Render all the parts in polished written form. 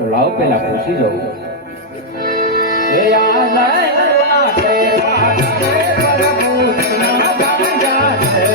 તો લાવ પેલા પૂછી જાઉં. એ આ લાટે વાટે પરભુના બાજા છે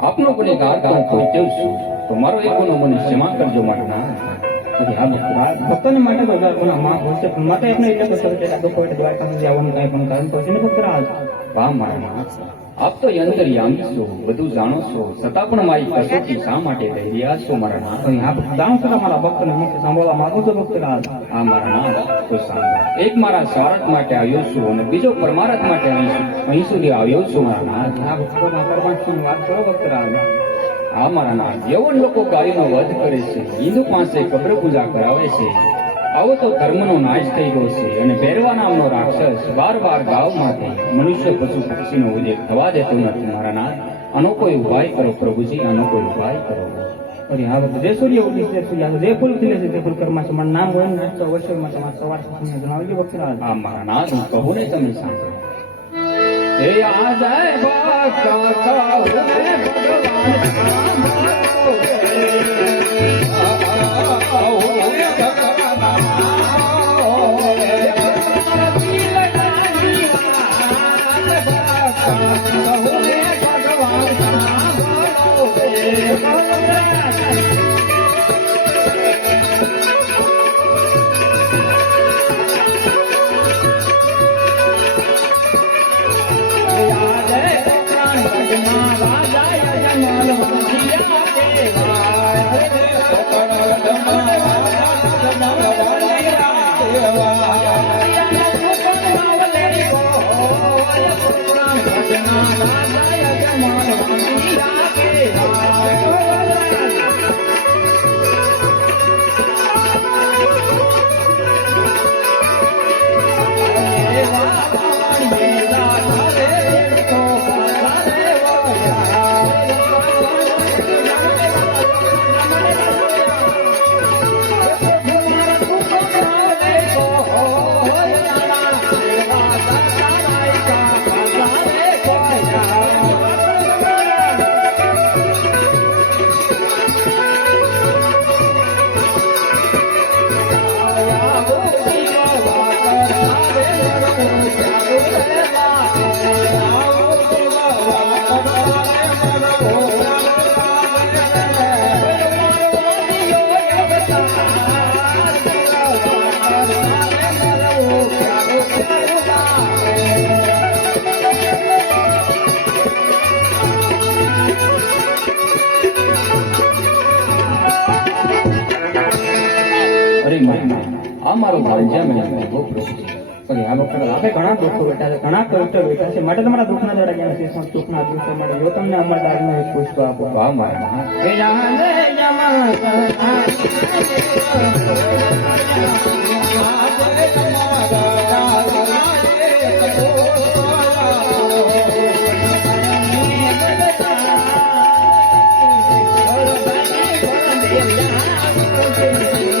આપનો ગુનેગાર તો હું પહોંચ્યો છું, તો મારો એકોનો મને ક્ષમા કરજો મારા ભક્તોને માટે તો માં ભૂલશે પણ માતા એકને એટલે બસો કોઈ દ્વારકા સુધી આવવાનું કાંઈ પણ કારણ પછી ને પુત્ર વાહ મારા આપ તો અંતર્યામી છો, બધું જાણો છો, છતાં પણ મારી કસોટી શા માટે લઈ રહ્યા છો મારા નાથ? આપ જાણો છો મારા ભક્તને મુખ સાંભળવા માંગુ છો ભક્તરાજ? હા મારા નાથ, તો સાંભળો. એક મારા સ્વાર્થ માટે આવ્યો છું અને બીજો પરમાર્થ માટે અહીં સુધી આવ્યો છું મારા નાથ. આ ભક્તોના પરમાર્થની વાત કરો ભક્તરાજ. હા મારા નાથ, યવન લોકો ગાયોનો વધ કરે છે, હિન્દુ પાસે કબ્ર પૂજા કરાવે છે, આવો તો ધર્મનો નાશ થઈ ગયો છે અને ભેરવા નામનો રાક્ષસ બાર ગામમાંથી મનુષ્ય પશુ પક્ષીનો ઉલ્લેખ થવા દેતો નથી મારા નાથ. આનો કોઈ ઉપાય કરો પ્રભુજી, આનો કોઈ ઉપાય કરો. અરે હા જે સૂર્ય ઉગી છે જે ફૂલ ખીલે છે તે ફૂલ કર્મા છે મારું નામ હોય ને તો વર્ષમાં તમારે સવાર સુધી જણાવજો ભક્તરાજ. હા મારા નાથ, હું કહું ને તમે સાંભળો. એ આ જાય આ મારો ભાંજા મને બહુ પ્રસન્ન છે. આ વખતે આપણે ઘણા દુઃખો બેઠા છે, ઘણા કષ્ટો બેઠા છે, માટે તમારા દુઃખના દડા જ્યાં છે સુખના દિવસો માટે જો તમને અમરદારનો એક પુષ્પ આપો. વાહ મારા Yeah.